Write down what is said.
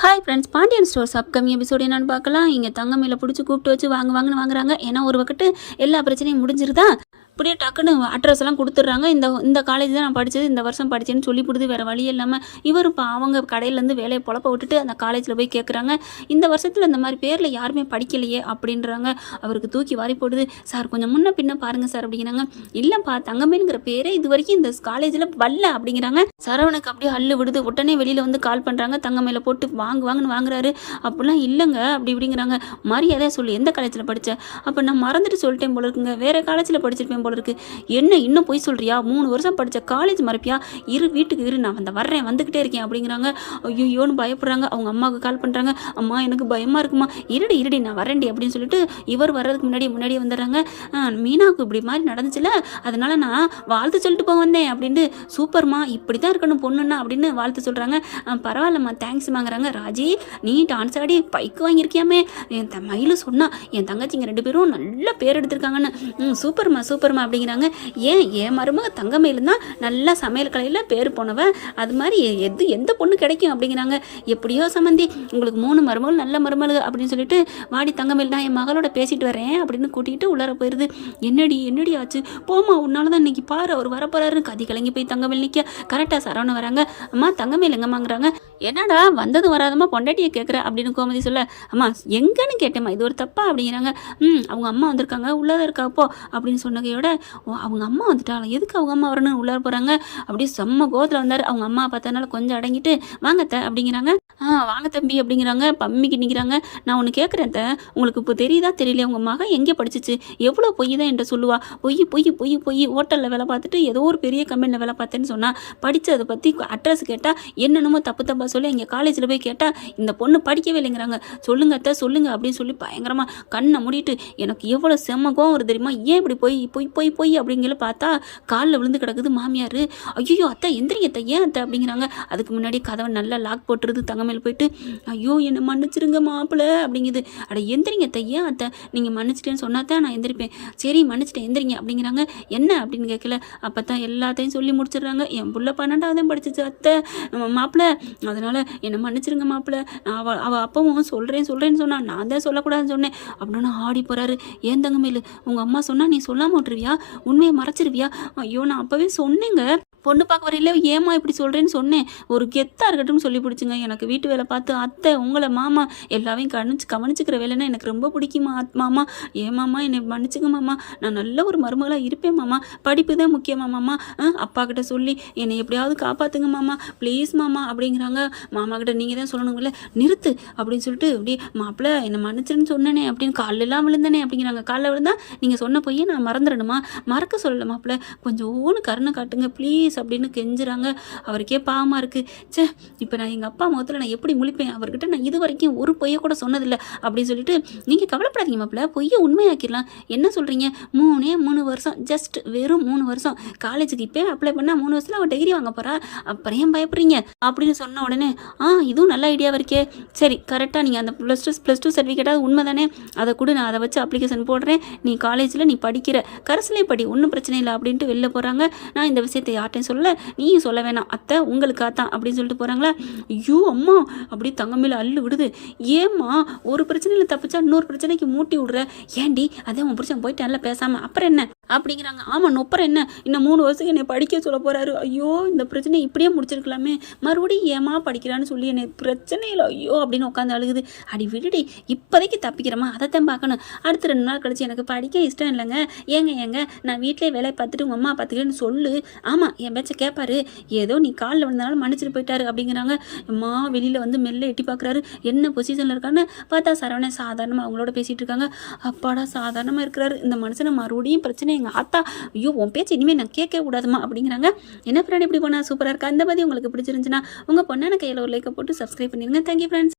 Hi friends Pandian stores upcoming episode என்னன்னு பார்க்கலாம். இங்கே தங்கமையில் பிடிச்சி கூப்பிட்டு வச்சு வாங்க வாங்கன்னு வாங்குறாங்க. ஏன்னா ஒரு வக்கட்டு எல்லா பிரச்சனையும் முடிஞ்சிருதா? அப்படியே டக்குன்னு அட்ரஸ் எல்லாம் கொடுத்துட்றாங்க. இந்த இந்த காலேஜ் தான் நான் படித்தது இந்த வருஷம் படித்தேன்னு சொல்லி கொடுத்து வேறு வழி இல்லாமல் இவர் இப்போ அவங்க கடையிலேருந்து வேலையை பொழப்ப விட்டுட்டு அந்த காலேஜில் போய் கேட்குறாங்க இந்த வருஷத்தில் இந்த மாதிரி பேரில் யாருமே படிக்கலையே அப்படின்றாங்க. அவருக்கு தூக்கி வாரி போடுது. சார் கொஞ்சம் முன்ன பின்ன பாருங்கள் சார் அப்படிங்கிறாங்க. இல்லைப்பா தங்கமேனுங்கிற பேரே இது வரைக்கும் இந்த காலேஜில் வரல அப்படிங்கிறாங்க. சரவணுக்கு அப்படியே அள்ளு விடுது. உடனே வெளியில் வந்து கால் பண்ணுறாங்க தங்கமேல போட்டு வாங்கு வாங்குன்னு வாங்குறாரு. அப்படிலாம் இல்லைங்க அப்படி இப்படிங்கிறாங்க. மரியாதையாக சொல்லு எந்த காலேஜில் படித்த அப்போ நான் மறந்துட்டு சொல்லிட்டேன் போல இருக்குங்க. வேறு காலேஜில் படிச்சிருப்பேன் போல இருக்கு. என்ன இன்னும் போய் சொல்கிறியா மூணு வருஷம் படித்த காலேஜ் மறப்பியா? இரு வீட்டுக்கு இரு நான் அந்த வர்றேன் வந்துக்கிட்டே இருக்கேன் அப்படிங்கிறாங்க. ஐயோன்னு பயப்படுறாங்க. அவங்க அம்மாவுக்கு கால் பண்ணுறாங்க அம்மா எனக்கு பயமாக இருக்குமா? இருடி இருடி நான் வரேன்டி அப்படின்னு சொல்லிட்டு இவர் வர்றதுக்கு முன்னாடி முன்னாடியே வந்துடுறாங்க. மீனாவுக்கு இப்படி மாதிரி நடந்துச்சுல அதனால நான் வாழ்த்து சொல்லிட்டு போக வந்தேன் அப்படின்ட்டு சூப்பர்மா இப்படி தான் இருக்கணும் பொண்ணுன்னா அப்படின்னு வாழ்த்து சொல்கிறாங்க பரவாயில்லம்மா தேங்க்ஸ் வாங்குறாங்க. ராஜி நீ டான்ஸ் ஆடி பைக்கு வாங்கியிருக்கியாமே? என் த மயிலு சொன்னா என் தங்கச்சிங்க ரெண்டு பேரும் நல்ல பேர் எடுத்திருக்காங்கன்னு. சூப்பர்மா சூப்பர்மா. ஏமா அப்படிங்கிறாங்க. ஏன்? என் மருமக தங்கமயிலும் தான் நல்லா சமையல் கலையில் பேர் போனவ. அது மாதிரி எது எந்த பொண்ணு கிடைக்கும் அப்படிங்கிறாங்க. எப்படியோ சம்மந்தி உங்களுக்கு மூணு மருமகள் நல்ல மருமகள் அப்படின்னு சொல்லிட்டு வாடி தங்கமயில் நான் என் மகளோட பேசிட்டு வரேன் அப்படின்னு கூட்டிகிட்டு உள்ளார போயிடுது என்னடி என்னடி ஆச்சு? போமா உன்னால தான் இன்னைக்கு பாரு அவர் வரப்போறாரு கதி கலங்கி போய் தங்கமேல் நிற்க கரெக்டாக சரவணன் வராங்க. அம்மா தங்கமேல் எங்கம்மாங்கிறாங்க. என்னடா வந்தது வராதம்மா பொண்டாட்டியை கேட்குற அப்படின்னு கோமதி சொல்ல அம்மா எங்கன்னு கேட்டேம்மா இது ஒரு தப்பா அப்படிங்கிறாங்க. ம் அவங்க அம்மா வந்திருக்காங்க உள்ளதாக இருக்காப்போ அப்படின்னு சொன்னகையோட ஓ அவங்க அம்மா வந்துட்டாங்களா எதுக்கு அவங்க அம்மா வரணும்னு உள்ளார போகிறாங்க அப்படியே செம்ம கோத்தில் வந்தார். அவங்க அம்மா பார்த்தனால கொஞ்சம் அடங்கிட்டு வாங்க அத்தை அப்படிங்கிறாங்க. ஆ வாங்க தம்பி அப்படிங்கிறாங்க. பம்மிக்கு நிற்கிறாங்க நான் ஒன்று கேட்குறேன் அத்தை. உங்களுக்கு இப்போ தெரியுதா தெரியல உங்கள் மகன் எங்கே படிச்சிச்சு? எவ்வளோ பொய் தான் என்கிட்ட சொல்லுவா? பொய் பொய் பொய் பொய் ஹோட்டலில் வேலை பார்த்துட்டு ஏதோ ஒரு பெரிய கம்பெனியில் வேலை பார்த்தேன்னு சொன்னால் படித்ததை பற்றி அட்ரஸ் கேட்டால் என்னென்னமோ தப்பு தப்பாக சொல்லி எங்கள் காலேஜில் போய் கேட்டால் இந்த பொண்ணு படிக்கவே இல்லைங்கிறாங்க. சொல்லுங்க அத்தை சொல்லுங்க அப்படின்னு சொல்லி பயங்கரமாக கண்ணை மூடிட்டு எனக்கு எவ்வளோ செம்ம கோவம் வருது தெரியுமா? ஏன் இப்படி போய் போய் பொய் பொய் அப்படிங்கிற பார்த்தா காலில் விழுந்து கிடக்குது மாமியார். ஐயோ அத்தை எந்திரிங்க அத்தை ஏன் அத்தை அப்படிங்கிறாங்க. அதுக்கு முன்னாடி கதவை நல்லா லாக் போட்டுருது தங்கமேல் போயிட்டு. ஐயோ என்னை மன்னிச்சிருங்க மாப்பிள்ள அப்படிங்குது. அட எந்திரிங்க அத்தை ஏன் அத்தை? நீங்கள் மன்னிச்சிட்டேன்னு சொன்னா தான் நான் எந்திரிப்பேன். சரி மன்னிச்சிட்டேன் எந்திரிங்க அப்படிங்கிறாங்க. என்ன அப்படின்னு கேட்கல அப்போ தான் எல்லாத்தையும் சொல்லி முடிச்சிடுறாங்க. என் புள்ள பன்னெண்டாவதும் படிச்சிச்சு அத்தை. மாப்பிள்ள அதனால் என்னை மன்னிச்சிருங்க மாப்பிள்ள நான் அவள் அவள் அப்பவும் சொல்கிறேன் சொல்கிறேன்னு சொன்னா நான் தான் சொல்லக்கூடாதுன்னு சொன்னேன். அப்படின்னு ஆடி போகிறாரு ஏன் தங்கமேலு உங்கள் அம்மா சொன்னால் நீ சொல்லாமல் விட்டுருவியா? உண்மையை மறைச்சிருவியா? ஐயோ நான் அப்போவே சொன்னேங்க. பொண்ணு பார்க்க வரையில ஏமா இப்படி சொல்கிறேன்னு சொன்னேன். ஒரு கெத்தாக இருக்கட்டும் சொல்லி பிடிச்சிங்க. எனக்கு வீட்டு வேலை பார்த்து அத்தை உங்களை மாமா எல்லாவையும் கவனிச்சு கவனிச்சுக்கிற வேலைன்னா எனக்கு ரொம்ப பிடிக்குமா மாமா? ஏன் மாமா? என்னை மன்னிச்சுங்க மாமா. நான் நல்ல ஒரு மருமகளாக இருப்பேன் மாமா. படிப்பு தான் முக்கியமா மாமா. அப்பா கிட்ட சொல்லி என்னை எப்படியாவது காப்பாத்துங்க மாமா. ப்ளீஸ் மாமா அப்படிங்கிறாங்க. மாமா கிட்ட நீங்கள் தான் சொல்லணுங்கள நிறுத்து அப்படின்னு சொல்லிட்டு இப்படி மாப்பிள்ள என்னை மன்னிச்சிருன்னு சொன்னேனே அப்படின்னு காலெல்லாம் விழுந்தனே அப்படிங்கிறாங்க. காலில் விழுந்தா நீங்கள் சொன்ன போய் நான் மறந்துடணுமா? மறக்க சொல்லலை மாப்பிள்ள கொஞ்சோன்னு கருணை காட்டுங்க. ப்ளீஸ் அப்படின்னு கெஞ்சுறாங்க. அவருக்கே பாவமாக இருக்குது ச்சே இப்போ நான் எங்கள் அப்பா முகத்தில் நான் எப்படி முழிப்பேன்? அவர்கிட்ட நான் இது வரைக்கும் ஒரு பொய்யை கூட சொன்னதில்லை. அப்படின்னு சொல்லிட்டு நீங்கள் கவலைப்படாதீங்க மாப்பிள்ள. பொய்யை உண்மையாக்கிடலாம். என்ன சொல்கிறீங்க மூணே மூணு வருஷம். ஜஸ்ட் வெறும் மூணு வருஷம். காலேஜுக்கு இப்போ அப்ளை பண்ணால் மூணு வருஷத்தில் அவள் டிகிரி வாங்க போகிறா அப்புறம் ஏன் பயப்படுறீங்க? அப்படின்னு சொன்ன உடனே ஆ இதுவும் நல்ல ஐடியாவாக இருக்கே சரி கரெக்டாக நீங்கள் அந்த ப்ளஸ் டூ ப்ளஸ் டூ சர்டிஃபிகேட்டாக உண்மை தானே அதை கூட நான் அதை வச்சு அப்ளிகேஷன் போடுறேன். நீ காலேஜில் நீ படிக்கிற. கரஸ்லே படி ஒன்றும் பிரச்சனை இல்லை. அப்படின்ட்டு வெளில போகிறாங்க நான் இந்த விஷயத்தை அப்படின்னு சொல்ல நீயும் சொல்ல வேணாம். அத்தை உங்களுக்கு அத்தான் அப்படின்னு சொல்லிட்டு போகிறாங்களா ஐயோ அம்மா அப்படி தங்கமேல அள்ளு விடுது. ஏம்மா ஒரு பிரச்சனையில் தப்பிச்சா இன்னொரு பிரச்சனைக்கு மூட்டி விடுற? ஏண்டி அதே உன் புருஷன் போயிட்டு நல்லா பேசாமல் அப்புறம் என்ன? அப்படிங்கிறாங்க. ஆமாம் நொப்பரம் என்ன? இன்னும் மூணு வருஷத்துக்கு என்னை படிக்க சொல்ல போகிறாரு ஐயோ இந்த பிரச்சனை இப்படியே முடிச்சிருக்கலாமே. மறுபடியும் ஏமா படிக்கிறான்னு சொல்லி என்னை பிரச்சனையில் ஐயோ அப்படின்னு உட்காந்து அழுகுது. அடி விடுடி இப்போதைக்கு தப்பிக்கிறோமா அதைத்தான் பார்க்கணும். அடுத்த ரெண்டு நாள் கழிச்சு எனக்கு படிக்க இஷ்டம் இல்லைங்க. ஏங்க ஏங்க நான் வீட்டிலே வேலையை பார்த்துட்டு உங்கள் அம்மா பார்த்துக்கிறேன்னு சொல்லு. ஆமாம் என் பேச்சை கேட்பாரு ஏதோ நீ காலில் விழுந்தனால மன்னிச்சிட்டு போயிட்டாரு அப்படிங்கிறாங்க. அம்மா வெளியில் வந்து மெல்ல எட்டி பார்க்குறாரு. என்ன பொசிஷனில் இருக்கான்னு பார்த்தா சரவணன் சாதாரணமாக அவங்களோட பேசிகிட்டு இருக்காங்க. அப்பாடா சாதாரணமாக இருக்கிறாரு. இந்த மனுஷனை மறுபடியும் பிரச்சனை எங்கள் ஆத்தா ஐயோ உன் பேச்சு இனிமேல் நான் கேட்க கூடாதுமா அப்படிங்கிறாங்க. என்ன ஃப்ரெண்ட் இப்படி பண்ணா? சூப்பராக இருக்கா? அந்த மாதிரி உங்களுக்கு பிடிச்சிருந்துச்சுன்னா உங்கள் பொண்ணான கையில் ஒரு லைக்கை போட்டு சப்ஸ்கிரைப் பண்ணிடுங்க. Thank you friends